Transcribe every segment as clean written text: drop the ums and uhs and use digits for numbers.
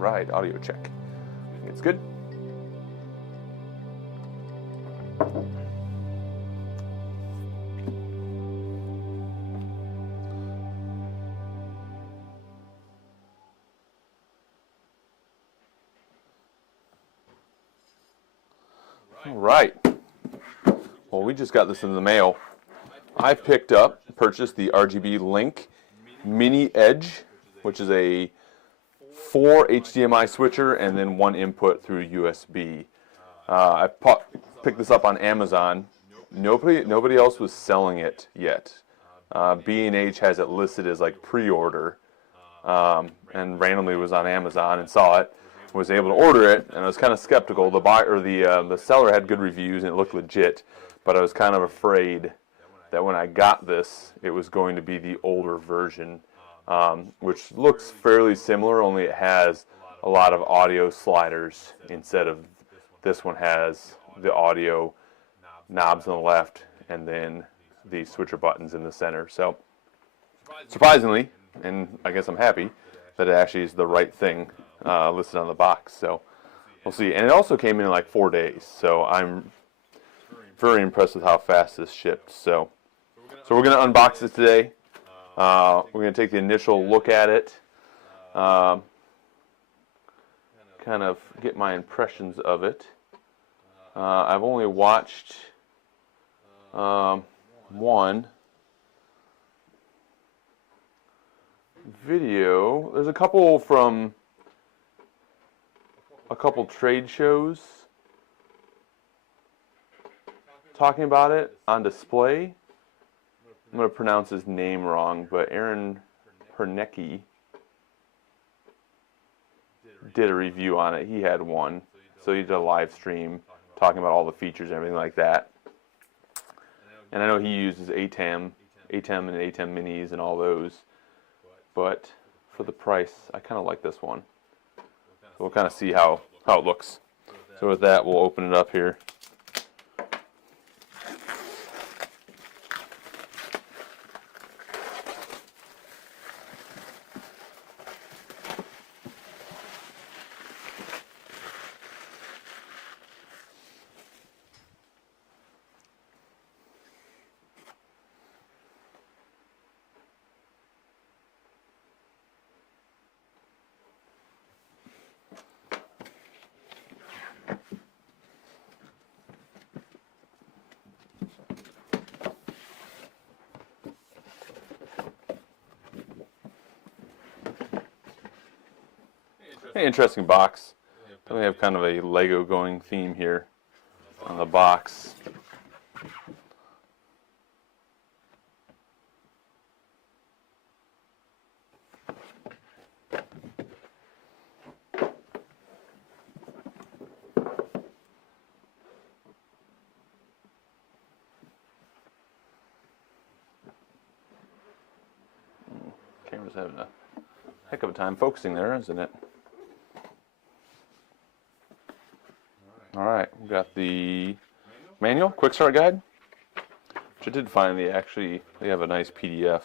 right, audio check. I think it's good. All right. Well, we just got this in the mail. I purchased the RGBlink Mini-Edge, which is a 4 HDMI switcher and then 1 input through USB. I picked this up on Amazon. Nobody else was selling it yet. B&H has it listed as like pre-order, and randomly was on Amazon and saw it. Was able to order it, and I was kind of skeptical. The seller had good reviews and it looked legit, but I was kind of afraid that when I got this, it was going to be the older version, which looks fairly similar, only it has a lot of audio sliders instead of this one has the audio knobs on the left and then the switcher buttons in the center. So surprisingly, and I guess I'm happy, that it actually is the right thing listed on the box. So we'll see. And it also came in like 4 days, so I'm very impressed with how fast this shipped. So we're going to unbox it today. We're going to take the initial look at it, kind of get my impressions of it. I've only watched one video. There's a couple from a couple trade shows talking about it on display. I'm going to pronounce his name wrong, but Aaron Hernecki did a review on it. He had one. So he did a live stream talking about all the features and everything like that. And I know he uses ATEM and ATEM minis and all those. But for the price, I kind of like this one. So we'll kind of see how it looks. So with that, we'll open it up here. Interesting box. We have kind of a Lego going theme here on the box. Camera's having a heck of a time focusing there, isn't it? Alright, we've got the manual, quick start guide, which I did find they have a nice PDF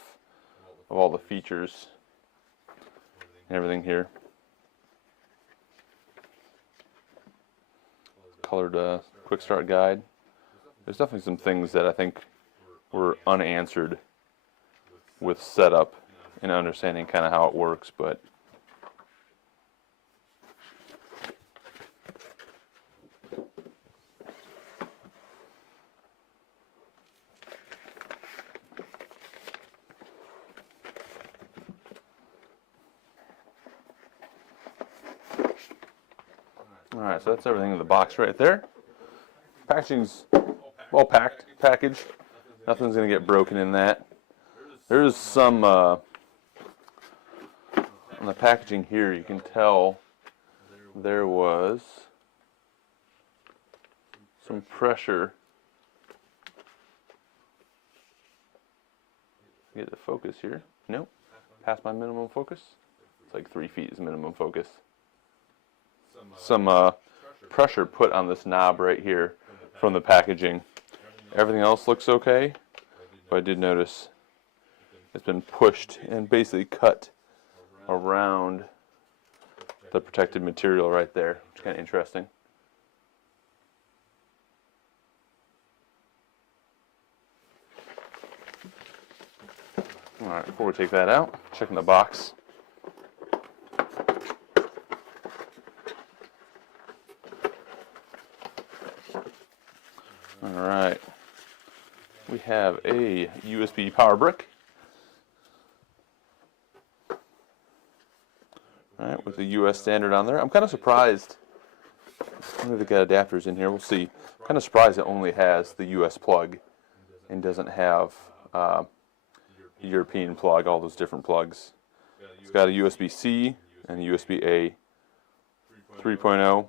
of all the features and everything here. Colored quick start guide. There's definitely some things that I think were unanswered with setup and understanding kind of how it works, but alright, so that's everything in the box right there. Packaging's well packaged. Nothing's going to get broken in that. There's some, on the packaging here, you can tell there was some pressure. Get the focus here. Nope. Past my minimum focus. It's like 3 feet is minimum focus. Some pressure put on this knob right here from the packaging. Everything else looks okay, but I did notice it's been pushed and basically cut around the protected material right there, which is kind of interesting. All right, before we take that out, checking the box. All right, we have a USB power brick. All right, with the US standard on there. I'm kind of surprised. Maybe they got adapters in here. We'll see. I'm kind of surprised it only has the US plug and doesn't have European plug, all those different plugs. It's got a USB-C and a USB-A 3.0.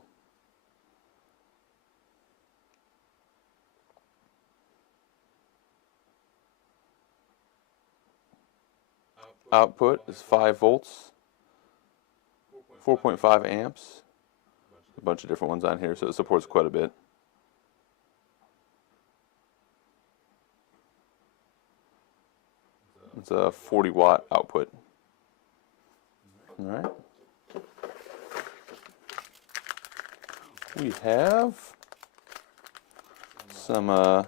Output is 5 volts, 4.5 amps. A bunch of different ones on here, so it supports quite a bit. It's a 40-watt output. All right. We have some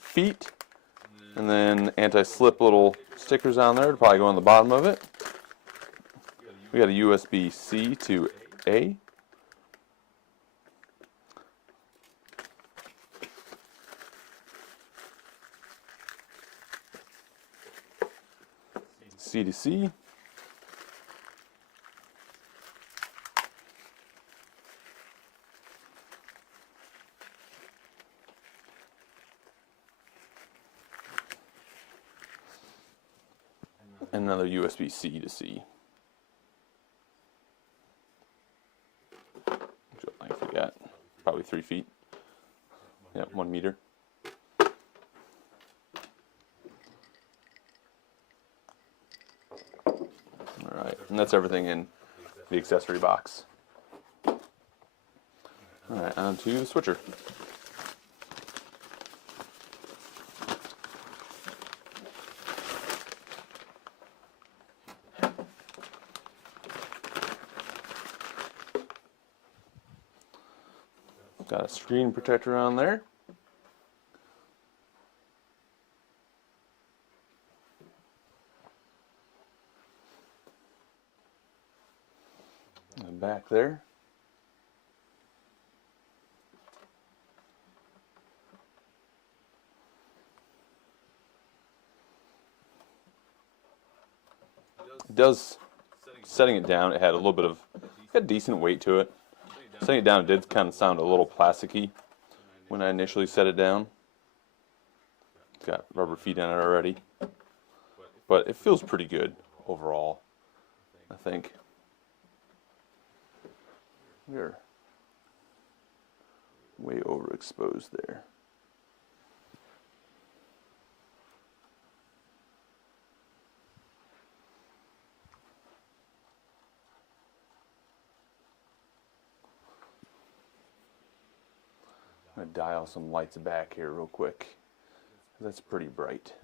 feet, and then anti-slip little stickers on there to probably go on the bottom of it. We got a USB-C to A. C to C. And another USB-C to C. What length we got? Probably 3 feet. Yeah, 1 meter. Alright, and that's everything in the accessory box. Alright, on to the switcher. Got a screen protector on there. And back there. It does, setting it down, it had a little bit of, had decent weight to it. Setting it down, it did kind of sound a little plasticky when I initially set it down. It's got rubber feet in it already. But it feels pretty good overall, I think. We're way overexposed there. I'm going to dial some lights back here real quick. That's pretty bright.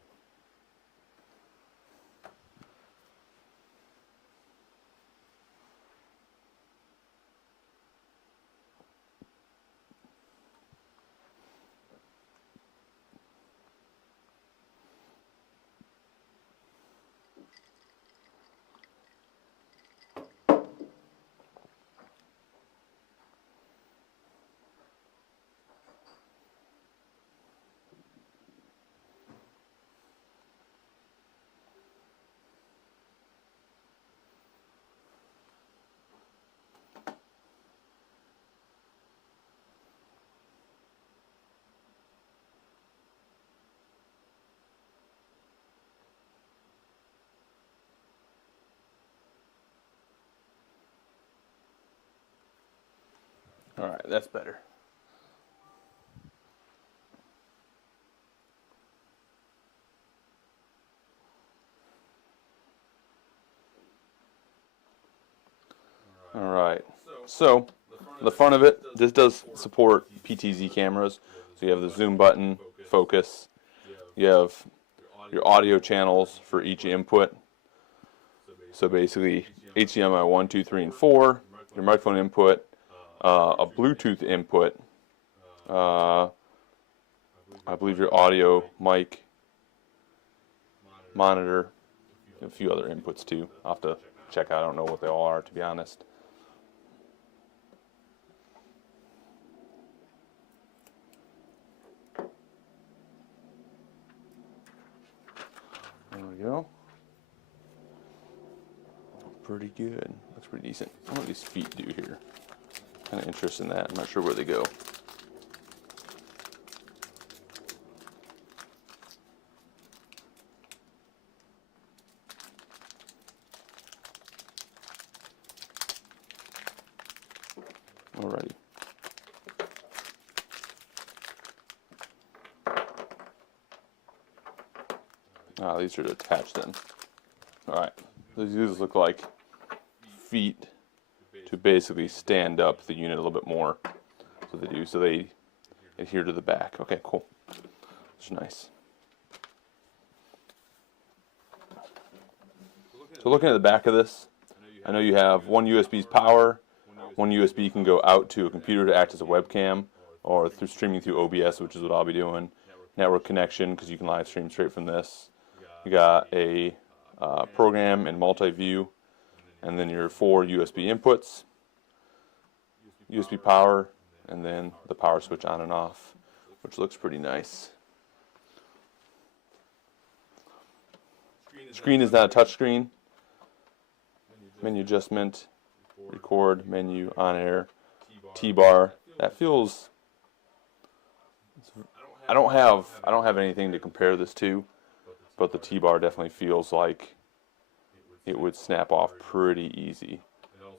All right, that's better. All right, so the front of it, this does support PTZ cameras. So you have the zoom button, focus. You have your audio channels for each input. So basically HDMI 1, 2, 3, and 4, your microphone input, a Bluetooth input, I believe your audio mic, monitor, a few other inputs too. I'll have to check out. I don't know what they all are, to be honest. There we go. Pretty good. Looks pretty decent. What do these feet do here? Kind of interested in that. I'm not sure where they go. Alrighty. Ah, these are to attach then. Alright. These look like feet to basically stand up the unit a little bit more. So they do. So they adhere to the back. Okay, cool. That's nice. So looking at the back of this, I know you have one USB's power. One USB can go out to a computer to act as a webcam, or through streaming through OBS, which is what I'll be doing. Network connection, because you can live stream straight from this. You got a program and multi-view, and then your 4 USB inputs, USB power, and then the power switch on and off, which looks pretty nice. Screen is not a touch screen. Menu adjustment, record, menu, on air, T-bar. That feels. I don't have anything to compare this to, but the T-bar definitely feels like it would snap off pretty easy.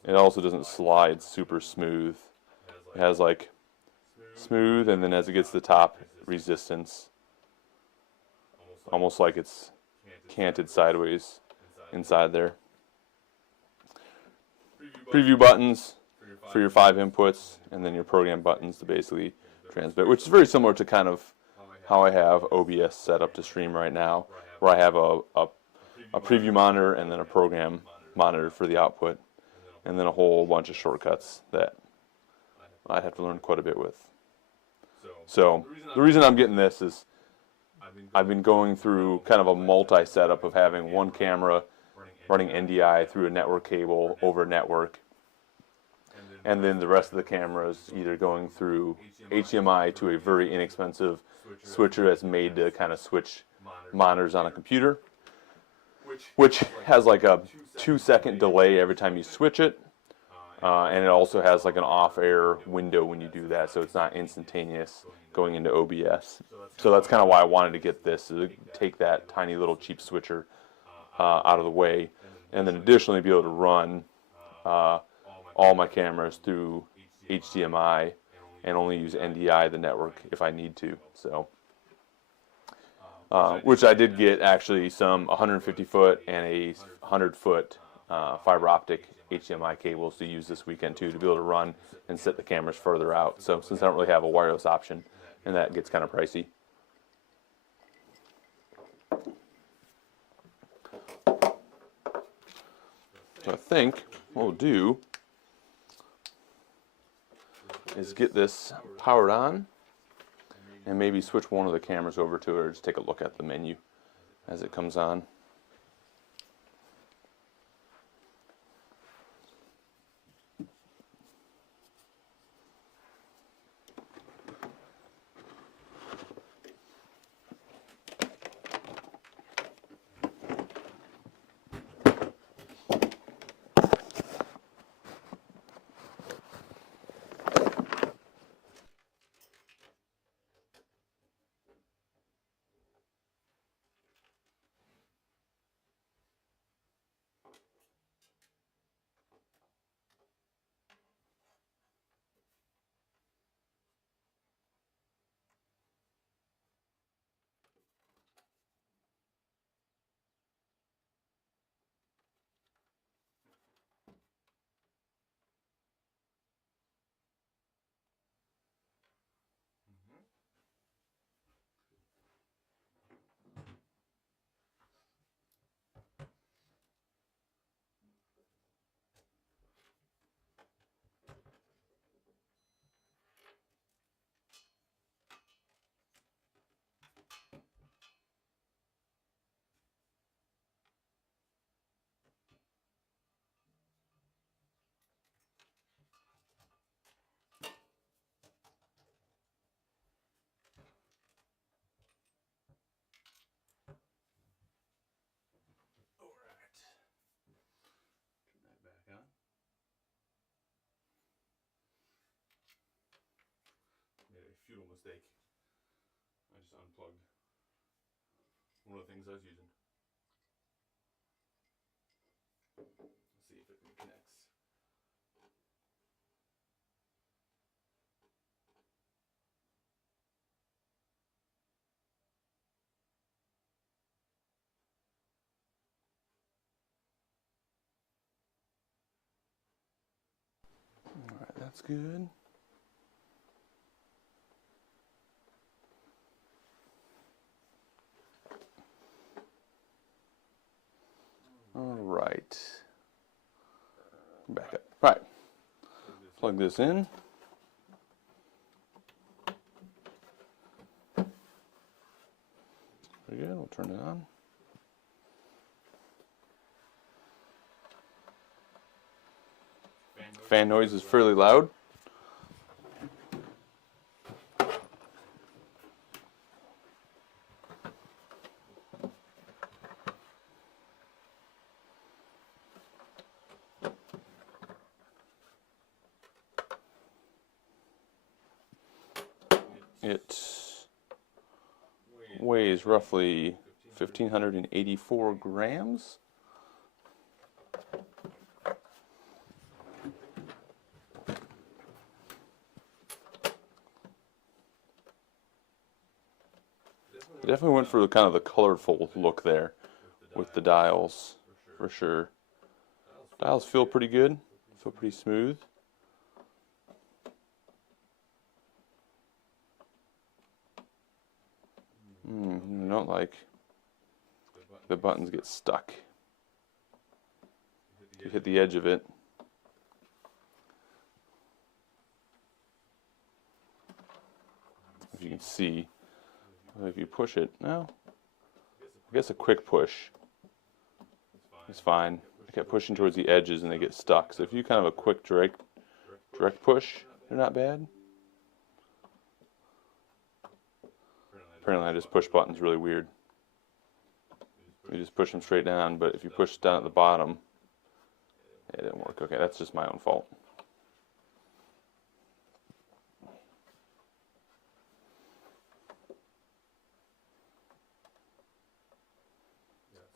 It also doesn't slide super smooth. It has like smooth, and then as it gets to the top, resistance. Almost like it's canted sideways inside there. Preview buttons for your 5 inputs, and then your program buttons to basically transmit, which is very similar to kind of how I have OBS set up to stream right now, where I have a preview monitor and then a program monitor for the output, and then a whole bunch of shortcuts that I'd have to learn quite a bit with. So the reason I'm getting this is I've been going through kind of a multi-setup of having one camera running NDI through a network cable over network, and then the rest of the cameras either going through HDMI to a very inexpensive switcher that's made to kind of switch monitors on a computer, which has like a 2-second delay every time you switch it, and it also has like an off-air window when you do that, so it's not instantaneous going into OBS. So that's kind of why I wanted to get this, to take that tiny little cheap switcher out of the way, and then additionally be able to run all my cameras through HDMI and only use NDI, the network, if I need to. So, which I did get actually some 150-foot and a 100-foot fiber optic HDMI cables to use this weekend too, to be able to run and set the cameras further out. So since I don't really have a wireless option, and that gets kind of pricey. So I think what we'll do is get this powered on and maybe switch one of the cameras over to it, or just take a look at the menu as it comes on. futile mistake. I just unplugged one of the things I was using. Let's see if it reconnects. All right, that's good. All right. Back up. All right. Plug this in. Very good. We'll turn it on. Fan noise is fairly loud. It weighs roughly 1,584 grams. It definitely went for kind of the colorful look there with the dials, for sure. Dials feel pretty good, feel pretty smooth. I don't like the buttons get stuck. You hit the edge of it. If you can see, if you push it, no, I guess a quick push is fine. I kept pushing towards the edges and they get stuck. So if you kind of a quick direct push, they're not bad. Apparently I just push buttons really weird. You just push them straight down, but if you push down at the bottom, it didn't work. Okay, that's just my own fault.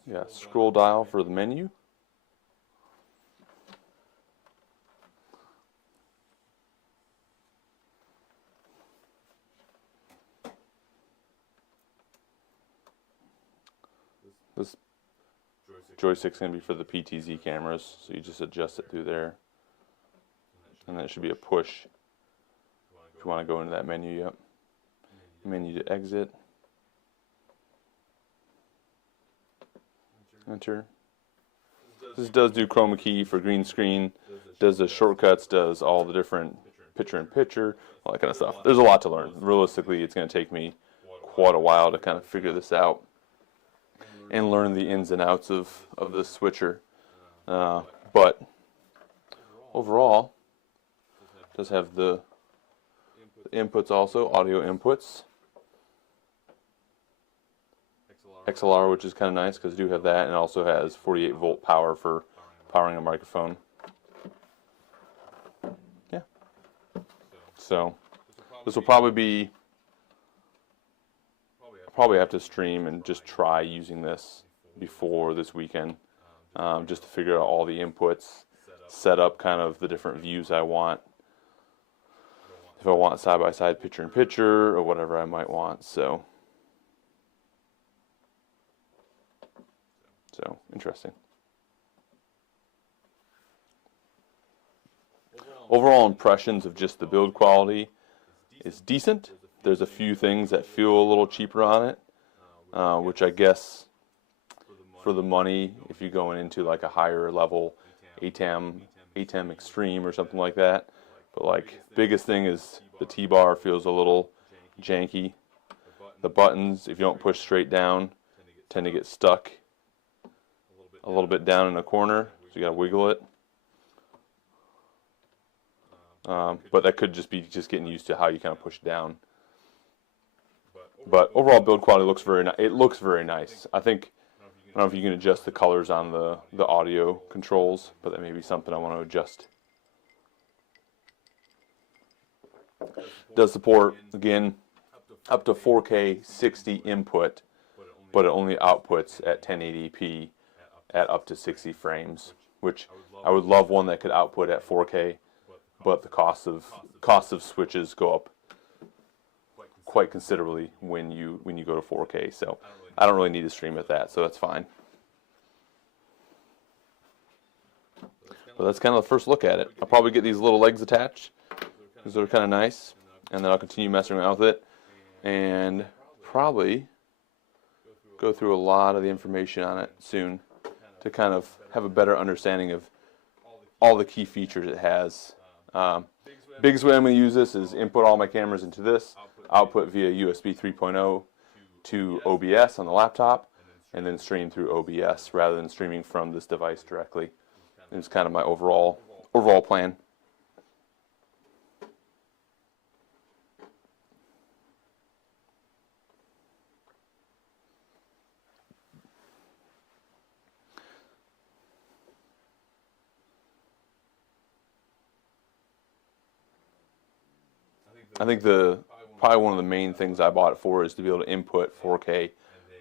Yeah, scroll dial for the menu. This joystick's going to be for the PTZ cameras, so you just adjust it through there. And then it should be a push if you want to go into that menu. Yep. Menu to exit. Enter. This does do chroma key for green screen, does the shortcuts, does all the different picture-in-picture, all that kind of stuff. There's a lot to learn. Realistically, it's going to take me quite a while to kind of figure this out and learn the ins and outs of this switcher. But overall, it does have the inputs also, audio inputs. XLR, which is kind of nice because I do have that, and it also has 48 volt power for powering a microphone. Yeah. So this will probably be, I'll probably have to stream and just try using this before this weekend, just to figure out all the inputs, set up kind of the different views I want. If I want side-by-side picture-in-picture or whatever I might want. So interesting. Overall impressions of just the build quality is decent. There's a few things that feel a little cheaper on it, which I guess for the money, if you're going into like a higher level ATEM Extreme or something like that. But like biggest thing is the T-bar feels a little janky. The buttons, if you don't push straight down, tend to get stuck a little bit down in a corner, so you gotta wiggle it. But that could just be getting used to how you kind of push down. But overall build quality looks very nice. It looks very nice. I don't know if you can adjust the colors on the audio controls, but that may be something I want to adjust. It does support, again, up to 4K 60 input, but it only outputs at 1080p at up to 60 frames, which I would love one that could output at 4K, but the cost of switches go up quite considerably when you go to 4K. So I don't really need to stream at that, so that's fine. But that's kind of the first look at it. I'll probably get these little legs attached because they're kind of nice, and then I'll continue messing around with it and probably go through a lot of the information on it soon to kind of have a better understanding of all the key features it has. Biggest way I'm going to use this is input all my cameras into this, output via USB 3.0 to OBS on the laptop, and then stream through OBS rather than streaming from this device directly. It's kind of my overall plan. I think probably one of the main things I bought it for is to be able to input 4K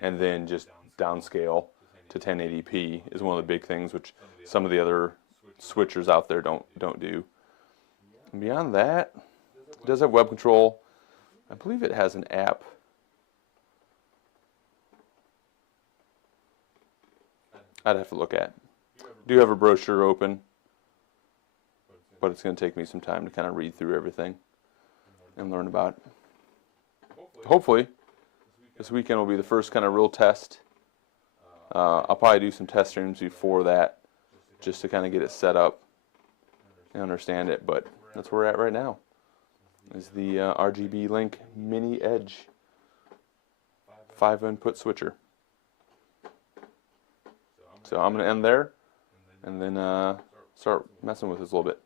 and then just downscale to 1080p is one of the big things, which some of the other switchers out there don't do. And beyond that, it does have web control. I believe it has an app. I'd have to look at. I do have a brochure open, but it's going to take me some time to kind of read through everything and learn about it. Hopefully, this weekend will be the first kind of real test. I'll probably do some test streams before that just to kind of get it set up and understand it, but that's where we're at right now. Is the RGBlink Mini-Edge 5-input switcher. So I'm going to end there and then start messing with this a little bit.